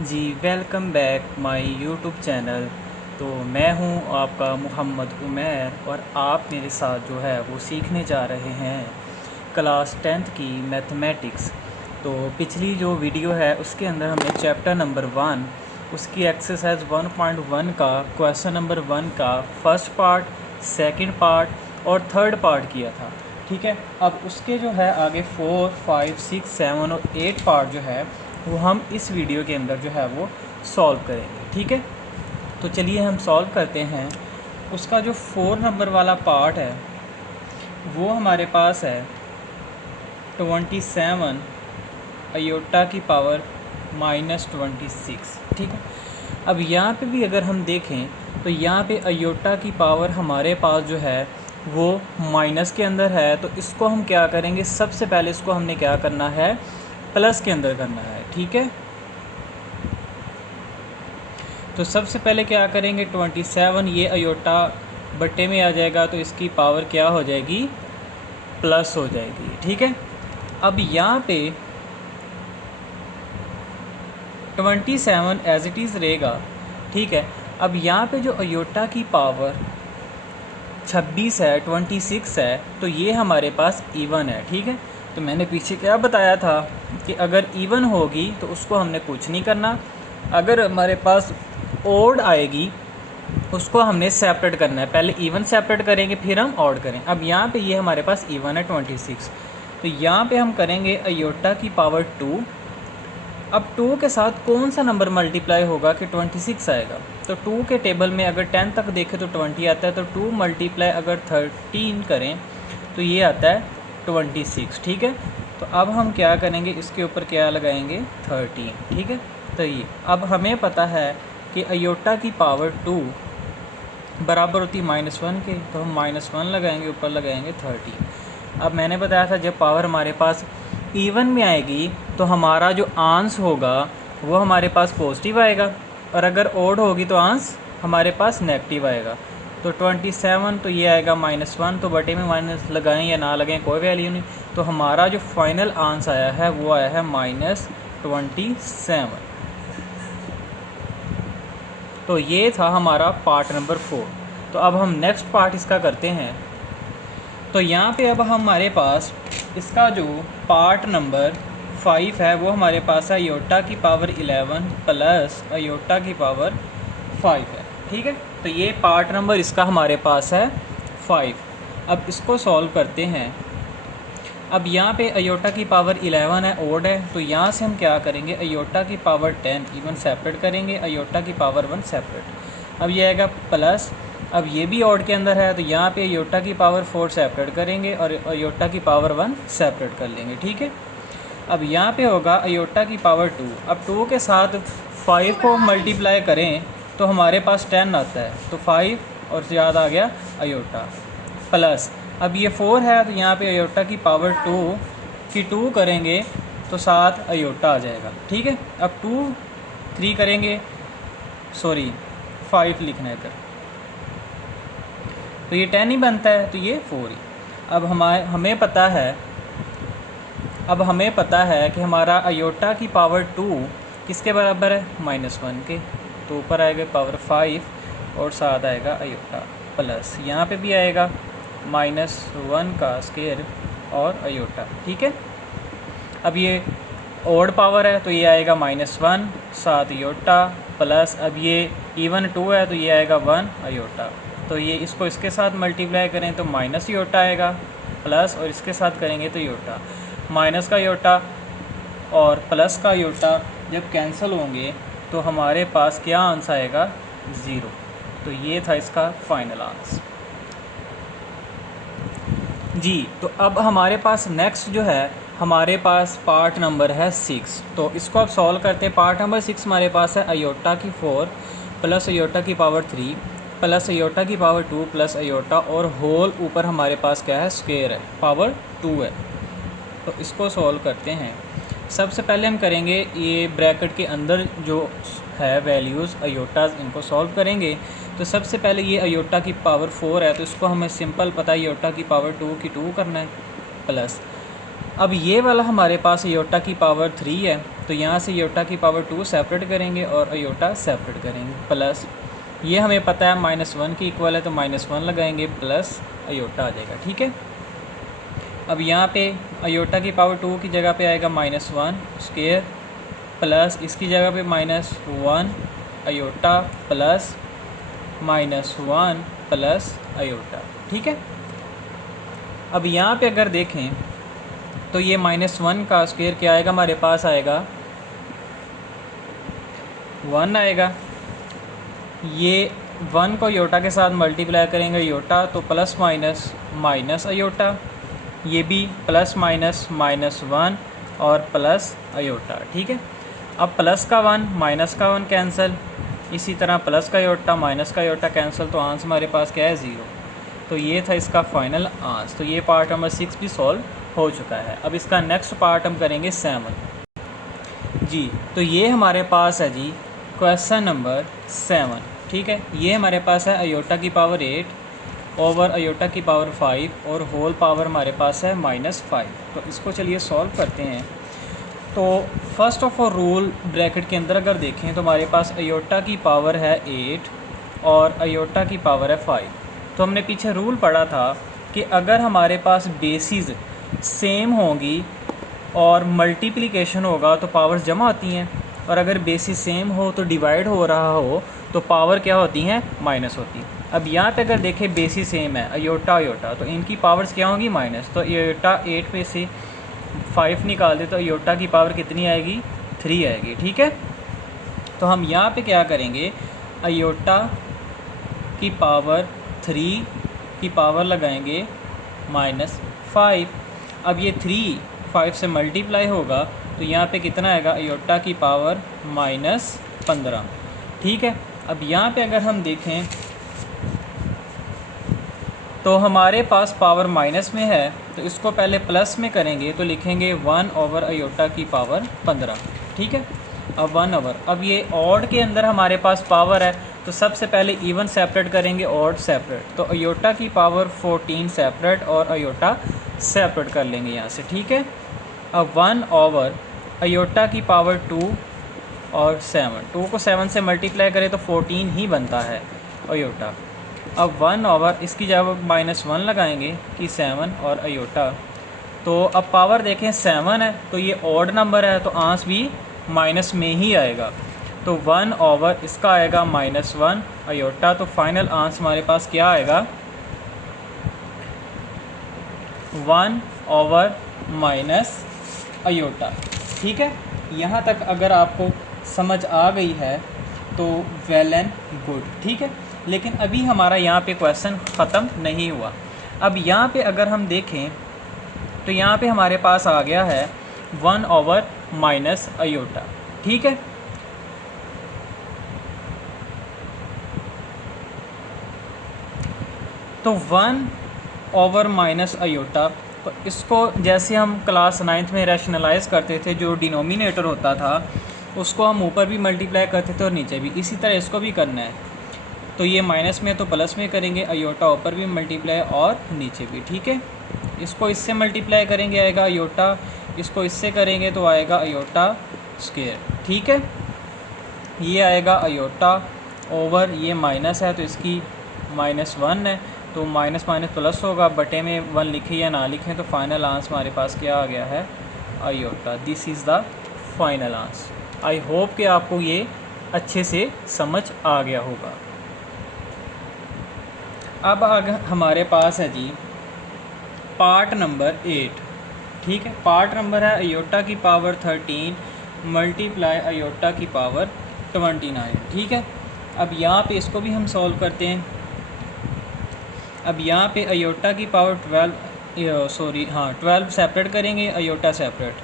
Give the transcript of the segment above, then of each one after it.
Ji welcome back my YouTube channel. तो मैं हूं आपका मोहम्मद उमैर और आप मेरे साथ जो है वो सीखने जा रहे हैं क्लास 10th की मैथमेटिक्स। तो पिछली जो वीडियो है उसके अंदर हमने चैप्टर नंबर 1 उसकी एक्सरसाइज 1.1 का क्वेश्चन नंबर 1 का फर्स्ट पार्ट, सेकंड पार्ट और थर्ड पार्ट किया था। ठीक है, अब उसके जो है आगे 4, 5, 6, 7 और 8 पार्ट जो है वो हम इस वीडियो के अंदर जो है वो सॉल्व करेंगे। ठीक है, तो चलिए हम सॉल्व करते हैं। उसका जो 4 नंबर वाला पार्ट है वो हमारे पास है 27 अयोटा की पावर -26। ठीक है, अब यहाँ पे भी अगर हम देखें तो यहाँ पे अयोटा की पावर हमारे पास जो है वो माइनस के अंदर है। तो इसको हम क्या करेंगे, सबसे पहले इसको हमने क्या करना है, प्लस के अंदर करना है। ठीक है, तो सबसे पहले क्या करेंगे, 27 ये अयोटा बट्टे में आ जाएगा तो इसकी पावर क्या हो जाएगी, प्लस हो जाएगी। ठीक है, अब यहाँ पे 27 एज इट इज़ रहेगा। ठीक है, अब यहाँ पे जो अयोटा की पावर 26 है, 26 है, तो ये हमारे पास इवन है। ठीक है, तो मैंने पीछे क्या बताया था कि अगर इवन होगी तो उसको हमने कुछ नहीं करना, अगर हमारे पास ओड आएगी उसको हमने सेपरेट करना है। पहले इवन सेपरेट करेंगे फिर हम ऑड करें। अब यहाँ पे ये हमारे पास इवन है 26, तो यहाँ पे हम करेंगे अयोटा की पावर 2। अब 2 के साथ कौन सा नंबर मल्टीप्लाई होगा कि 26 आएगा। तो 2 के टेबल में अगर 10 तक देखें तो 20 आता है, तो 2 मल्टीप्लाई अगर 13 करें तो ये आता है 26। ठीक है, तो अब हम क्या करेंगे, इसके ऊपर क्या लगाएंगे, 13। ठीक है, तो ये अब हमें पता है कि अयोटा की पावर 2 बराबर होती है -1 के, तो हम -1 लगाएंगे, ऊपर लगाएंगे 30। अब मैंने बताया था जब पावर हमारे पास इवन में आएगी तो हमारा जो आंस होगा वो हमारे पास पॉजिटिव आएगा, और अगर ओड होगी तो आंस हमारे पास नेगेटिव आएगा। तो 27 तो ये आएगा -1, तो बटे में माइनस लगाएं या ना लगाएं कोई वैल्यू नहीं। तो हमारा जो फाइनल आंस आया है वो आया है -27। तो ये था हमारा पार्ट नंबर 4। तो अब हम नेक्स्ट पार्ट इसका करते हैं। तो यहाँ पे अब हमारे पास इसका जो पार्ट नंबर 5 है वो हमारे पास है अयोटा की पावर 11 प्लस अयोटा की पावर 5 है। ठीक है, तो ये पार्ट नंबर इसका हमारे पास है 5। अब इसको सॉल्व करते हैं। अब यहाँ पे अयोटा की पावर 11 है, ओड है, तो यहाँ से हम क्या करेंगे, अयोटा की पावर 10 इवन सेपरेट करेंगे, अयोटा की पावर 1 सेपरेट। अब ये आएगा प्लस, अब ये भी ओड के अंदर है तो यहाँ पे अयोटा की पावर 4 सेपरेट करेंगे और अयोटा की पावर 1 सेपरेट कर लेंगे। ठीक है, अब यहाँ पे होगा अयोटा की पावर 2। अब 2 के साथ 5 को मल्टीप्लाई करें तो हमारे पास 10 आता है, तो 5 और याद आ गया अयोटा प्लस। अब ये 4 है तो यहाँ पे अयोटा की पावर 2 की 2 करेंगे तो 7 अयोटा आ जाएगा। ठीक है, अब 2 3 करेंगे, सॉरी 5 लिखना है इधर, तो ये 10 ही बनता है, तो ये 4 ही। अब हमें पता है कि हमारा अयोटा की पावर 2 किसके बराबर है, -1 के, तो ऊपर आएगा पावर 5 और साथ आएगा अयोटा प्लस, यहाँ पे भी आएगा -1 का स्क्वायर और अयोटा। ठीक है, अब ये ओड पावर है तो ये आएगा -1 साथ अयोटा प्लस, अब ये इवन 2 है तो ये आएगा 1 अयोटा। तो ये इसको इसके साथ मल्टीप्लाई करें तो माइनस योटा आएगा प्लस, और इसके साथ करेंगे तो योटा, माइनस का योटा और प्लस का योटा जब कैंसिल होंगे तो हमारे पास क्या आंसर आएगा, 0। तो ये था इसका फाइनल आंसर। जी, तो अब हमारे पास नेक्स्ट जो है हमारे पास पार्ट नंबर है 6। तो इसको अब सॉल्व करते हैं। पार्ट नंबर 6 हमारे पास है अयोटा की 4 प्लस अयोटा की पावर 3 प्लस अयोटा की पावर 2 प्लस अयोटा, और होल ऊपर हमारे पास क्या है, स्क्वायर है, पावर 2 है। तो इसको सॉल्व करते हैं। सबसे पहले हम करेंगे ये ब्रैकेट के अंदर जो है वैल्यूज़ अयोटाज, इनको सॉल्व करेंगे। तो सबसे पहले ये अयोटा की पावर 4 है तो इसको हमें सिंपल पता है अयोटा की पावर 2 की 2 करना है प्लस, अब ये वाला हमारे पास अयोटा की पावर 3 है, तो यहाँ से अयोटा की पावर 2 सेपरेट करेंगे और अयोटा सेपरेट करेंगे, प्लस ये हमें पता है -1 की इक्वल है तो -1 लगाएंगे, प्लस अयोटा आ जाएगा। ठीक है, अब यहाँ पे अयोटा की पावर 2 की जगह पे आएगा -1 स्क्वायर, प्लस इसकी जगह पे -1 अयोटा प्लस -1 प्लस अयोटा। ठीक है, अब यहाँ पे अगर देखें तो ये -1 का स्क्वायर क्या आएगा, हमारे पास आएगा 1 आएगा। ये 1 को अयोटा के साथ मल्टीप्लाई करेंगे अयोटा, तो प्लस माइनस माइनस अयोटा, ये भी प्लस माइनस -1 और प्लस अयोटा। ठीक है, अब प्लस का 1 माइनस का 1 कैंसिल, इसी तरह प्लस का अयोटा माइनस का अयोटा कैंसिल, तो आंसर हमारे पास क्या है 0। तो ये था इसका फाइनल आंसर। तो ये पार्ट नंबर 6 भी सॉल्व हो चुका है। अब इसका नेक्स्ट पार्ट हम करेंगे 7 जी। तो ये हमारे पास है जी क्वेश्चन नंबर 7। ठीक है, ये हमारे पास है अयोटा की पावर 8 ओवर अयोटा की पावर 5 और होल पावर हमारे पास है -5। तो इसको चलिए सॉल्व करते हैं। तो first of all rule bracket के अंदर अगर देखें तो हमारे पास अयोटा की पावर है 8 और अयोटा की पावर है 5। तो हमने पीछे रूल पढ़ा था कि अगर हमारे पास बेसिस सेम होंगी और मल्टीप्लिकेशन होगा तो पावर्स जमा होती हैं, और अगर बेसिस सेम हो तो डिवाइड हो रहा हो तो पावर क्या होती हैं, माइनस होती हैं। अब यहाँ पे अगर देखें बेसिस सेम है अयोटा अयोटा, तो इनकी पावर्स क्या होंगी, माइनस। तो अयोटा 8 में से 5 निकाल दे तो अयोटा की पावर कितनी आएगी, 3 आएगी। ठीक है, तो हम यहाँ पे क्या करेंगे, अयोटा की पावर 3 की पावर लगाएंगे -5। अब ये 3 5 से मल्टीप्लाई होगा तो यहाँ पे कितना आएगा, अयोटा की पावर -15। ठीक है, अब यहाँ पे अगर हम देखें तो हमारे पास पावर माइनस में है, तो इसको पहले प्लस में करेंगे तो लिखेंगे 1 ओवर अयोटा की पावर 15। ठीक है, अब 1 ओवर, अब ये ऑड के अंदर हमारे पास पावर है तो सबसे पहले इवन सेपरेट करेंगे, ऑड सेपरेट। तो अयोटा की पावर 14 सेपरेट और अयोटा सेपरेट कर लेंगे यहाँ से। ठीक है, अब 1 ओवर अयोटा की पावर 2 और 7, 2 को 7 से मल्टीप्लाई करें तो 14 ही बनता है अयोटा। अब 1 ओवर इसकी जगह -1 लगाएंगे कि 7 और अयोटा। तो अब पावर देखें 7 है तो ये ऑड नंबर है तो आंसर भी माइनस में ही आएगा। तो 1 ओवर इसका आएगा -1 अयोटा। तो फाइनल आंसर हमारे पास क्या आएगा, 1 ओवर माइनस अयोटा। ठीक है, यहाँ तक अगर आपको समझ आ गई है तो वेल एंड गुड। ठीक है, लेकिन अभी हमारा यहाँ पे क्वेश्चन ख़त्म नहीं हुआ। अब यहाँ पे अगर हम देखें तो यहाँ पे हमारे पास आ गया है 1 ओवर माइनस अयोटा। ठीक है, तो 1 ओवर माइनस अयोटा, तो इसको जैसे हम क्लास 9th में रैशनलाइज करते थे, जो डिनोमिनेटर होता था उसको हम ऊपर भी मल्टीप्लाई करते थे और नीचे भी, इसी तरह इसको भी करना है। तो ये माइनस में तो प्लस में करेंगे, अयोटा ऊपर भी मल्टीप्लाई और नीचे भी। ठीक है, इसको इससे मल्टीप्लाई करेंगे आएगा अयोटा, इसको इससे करेंगे तो आएगा अयोटा स्क्वायर। ठीक है, ये आएगा अयोटा ओवर ये माइनस है तो इसकी -1 है, तो माइनस माइनस प्लस होगा, बटे में 1 लिखें या ना लिखें, तो फाइनल आंसर हमारे पास क्या आ गया है, iota. This is the final answer. I hope कि आपको ये अच्छे से समझ आ गया होगा। अब हमारे पास है जी पार्ट नंबर 8। ठीक है, पार्ट नंबर है अयोटा की पावर 13 मल्टीप्लाई अयोटा की पावर 29। ठीक है, अब यहाँ पे इसको भी हम सॉल्व करते हैं। अब यहाँ पे अयोटा की पावर 12 सेपरेट करेंगे, अयोटा सेपरेट,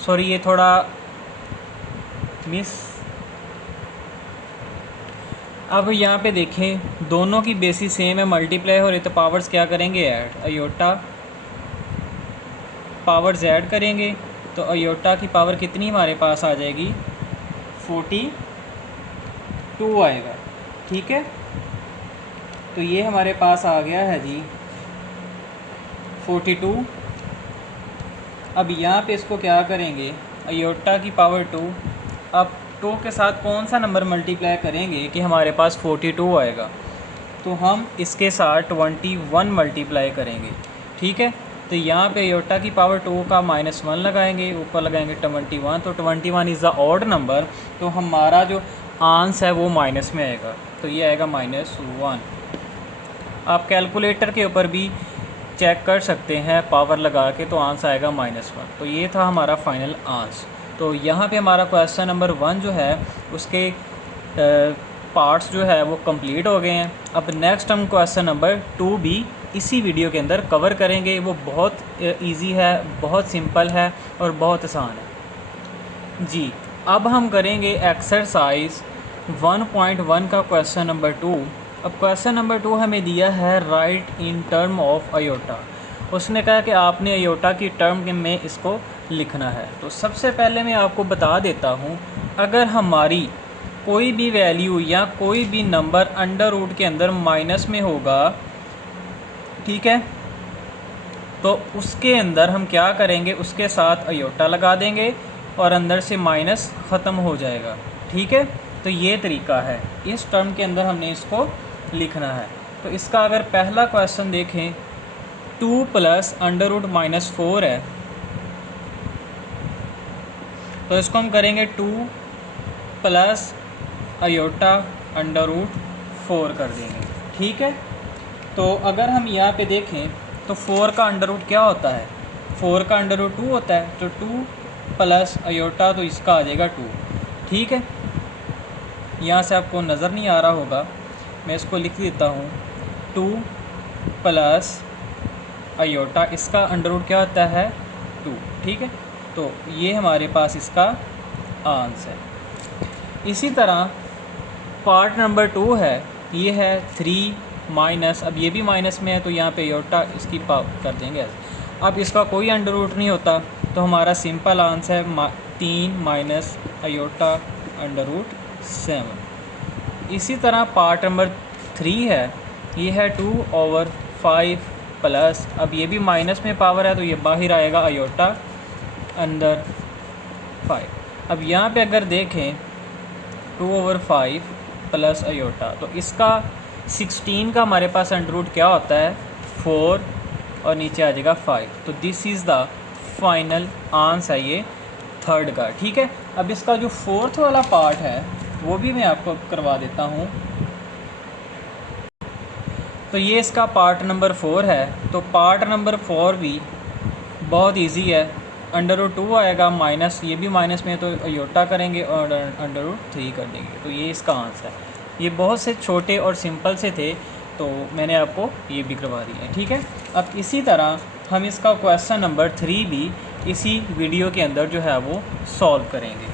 सॉरी ये थोड़ा मिस। अब यहाँ पे देखें दोनों की बेसिस सेम है, मल्टीप्लाई हो रही, तो पावर्स क्या करेंगे, ऐड। अयोटा पावर्स ऐड करेंगे तो अयोटा की पावर कितनी हमारे पास आ जाएगी, 42 आएगा। ठीक है, तो ये हमारे पास आ गया है जी 42। अब यहाँ पे इसको क्या करेंगे, अयोटा की पावर 2। अब 2 के साथ कौन सा नंबर मल्टीप्लाई करेंगे कि हमारे पास 42 आएगा, तो हम इसके साथ 21 मल्टीप्लाई करेंगे। ठीक है, तो यहाँ पे अयोटा की पावर 2 का -1 लगाएंगे, ऊपर लगाएंगे 21, तो 21 इज़ द ऑड नंबर, तो हमारा जो आंसर है वो माइनस में आएगा, तो ये आएगा -1। आप कैलकुलेटर के ऊपर भी चेक कर सकते हैं पावर लगा के, तो आंसर आएगा -1। तो ये था हमारा फाइनल आंसर। तो यहाँ पे हमारा क्वेश्चन नंबर 1 जो है उसके पार्ट्स जो है वो कंप्लीट हो गए हैं। अब नेक्स्ट हम क्वेश्चन नंबर 2 भी इसी वीडियो के अंदर कवर करेंगे। वो बहुत इजी है, बहुत सिंपल है और बहुत आसान है जी। अब हम करेंगे एक्सरसाइज 1.1 का क्वेश्चन नंबर 2। अब क्वेश्चन नंबर 2 हमें दिया है right in term of iota. उसने कहा कि आपने अयोटा की टर्म में इसको लिखना है। तो सबसे पहले मैं आपको बता देता हूँ, अगर हमारी कोई भी वैल्यू या कोई भी नंबर अंडर रूट के अंदर माइनस में होगा, ठीक है, तो उसके अंदर हम क्या करेंगे, उसके साथ अयोटा लगा देंगे और अंदर से माइनस ख़त्म हो जाएगा। ठीक है, तो ये तरीका है, इस टर्म के अंदर हमने इसको लिखना है। तो इसका अगर पहला क्वेश्चन देखें, 2 + √-4 है, तो इसको हम करेंगे 2 + अयोटा √4 कर देंगे। ठीक है, तो अगर हम यहाँ पे देखें तो 4 का अंडर रूट क्या होता है, 4 का अंडर रूट 2 होता है, तो 2 + अयोटा, तो इसका आ जाएगा 2। ठीक है, यहाँ से आपको नज़र नहीं आ रहा होगा, मैं इसको लिख देता हूँ, 2 + अयोटा, इसका अंडर रूट क्या होता है 2। ठीक है, तो ये हमारे पास इसका आंसर है। इसी तरह पार्ट नंबर 2 है, ये है 3 - अब ये भी माइनस में है, तो यहाँ पे अयोटा इसकी पावर कर देंगे ऐसे। अब इसका कोई अंडर रूट नहीं होता, तो हमारा सिंपल आंसर है 3 - अयोटा √7। इसी तरह पार्ट नंबर 3 है, ये है 2/5 प्लस, अब ये भी माइनस में पावर है, तो ये बाहर आएगा अयोटा अंदर 5। अब यहाँ पे अगर देखें 2/5 प्लस अयोटा, तो इसका 16 का हमारे पास अंडर रूट क्या होता है 4 और नीचे आ जाएगा 5। तो this is the final answer है ये थर्ड का। ठीक है, अब इसका जो फोर्थ वाला पार्ट है वो भी मैं आपको करवा देता हूँ। तो ये इसका पार्ट नंबर 4 है। तो पार्ट नंबर 4 भी बहुत इजी है, अंडर रूट 2 आएगा माइनस, ये भी माइनस में है, तो अयोटा करेंगे और अंडर रूट 3 कर देंगे, तो ये इसका आंसर है। ये बहुत से छोटे और सिंपल से थे, तो मैंने आपको ये भी करवा दिया है। ठीक है, अब इसी तरह हम इसका क्वेश्चन नंबर 3 भी इसी वीडियो के अंदर जो है वो सॉल्व करेंगे।